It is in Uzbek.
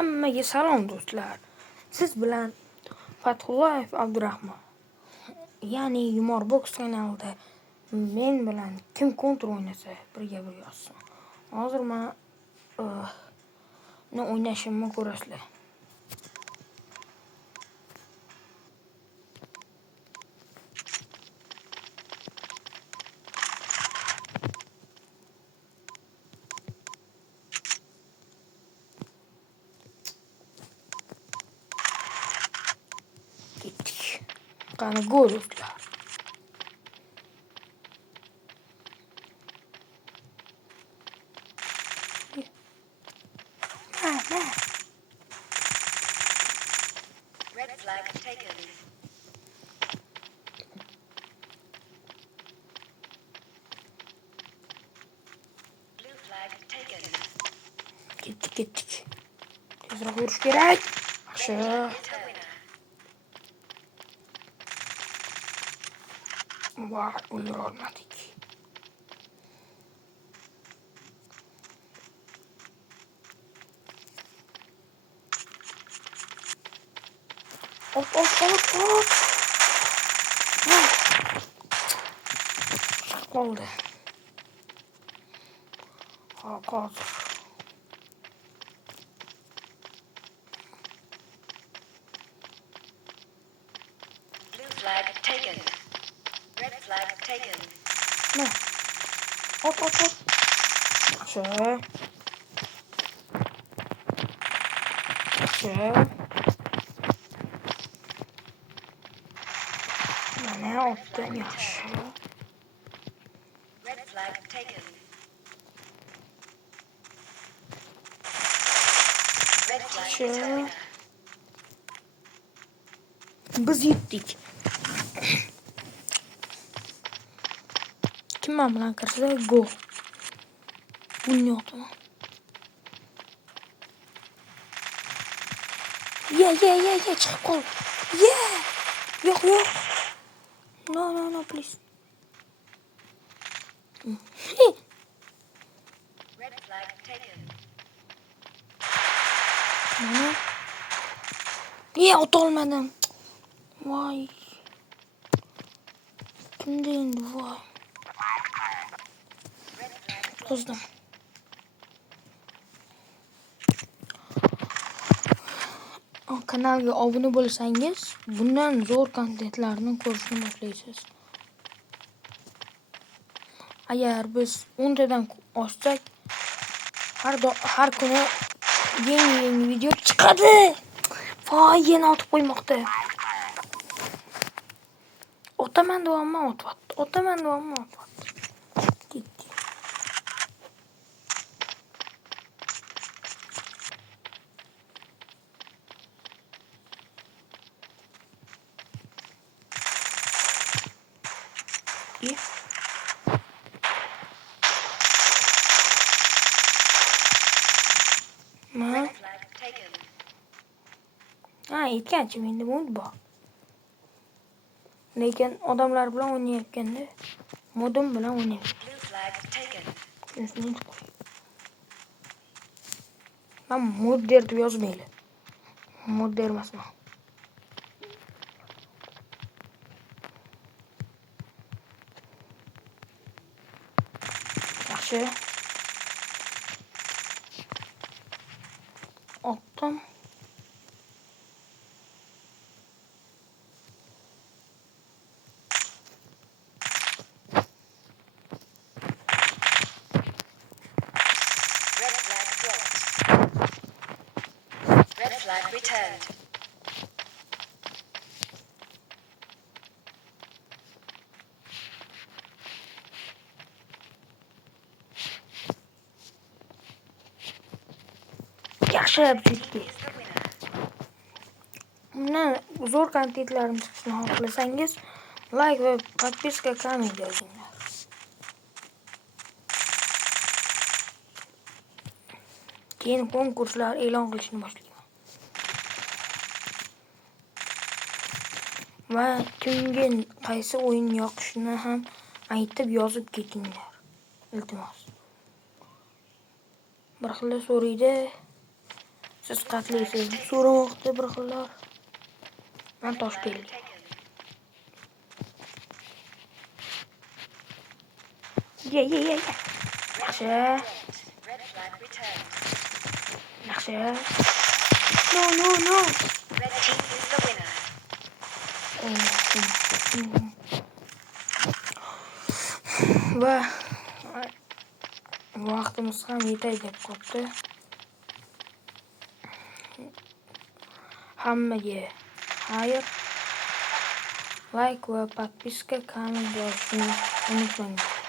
Hammaga salom do'stlar. Siz bilan Fathullayev Abdurahmon. Ya'ni Yumor Box kanalida men bilan kim kontr o'ynasa birga yozsin. Hozir men ne o'ynashimni ko'rasizlar. Ketdik. Qani go do'stlar. Red flag taken. Blue flag taken. Ketdik. Tezroq yurish kerak. Yaxshi. Voy, o'lira olmadik. Ot. Qoldi. Hozir. Blue flag taken. Red flag taken. Ne? Ot. Yaxshi. Mana otdan yaxshi. Red flag taken. Red flag taken. Biz yetdik. Kim bilan kirsa go. Bunyotmi? Yeah, chiqib qol. Yeah. Yo'q. No, please. Red flag taken. Mana. Otolmadim. Voy. Kimda endi voy. Red flag Qozdim. Kanalga obuna bo'lsangiz, bundan zo'r kontentlarni ko'rishni boshlaysiz. Agar biz 10 tadan oshsak, har kuni yangi video chiqadi. Voy, yana otib qo'ymoqda. Otaman davomman otyapti. Ketdi. Red flag taken. Aytgancha menda mod bor. Lekin odamlar bilan o'ynayotganda modim bilan o'ynayman. Blue flag taken. Men mod deb yozmaydi. Mod dermasman. Yaxshi. Otdim. Red flag dropped. Red flag returned. Yaxshi ketdi. Is the winner. Bundan zo'r kontentlarni chiqishini xohlasangiz, like va podpiska komment yozinglar. Keyin konkurslar e'lon qilishni boshlayman. Va kimga qaysi o'yin yoqishini ham aytib yozib ketinglar. Iltimos. Bir xil so'raydi. Siz qatlaysiz deb so'ramoqda bir xillar. Men Flag Toshkentlik. taken. Ye. Yaxshi. Red flag returned. Yaxshi. No. Red team is the winner. Va vaqtimiz ham yetay deb qopti. Hammaga xayr. Like va podpiska kanalga yozishni unutmanglar.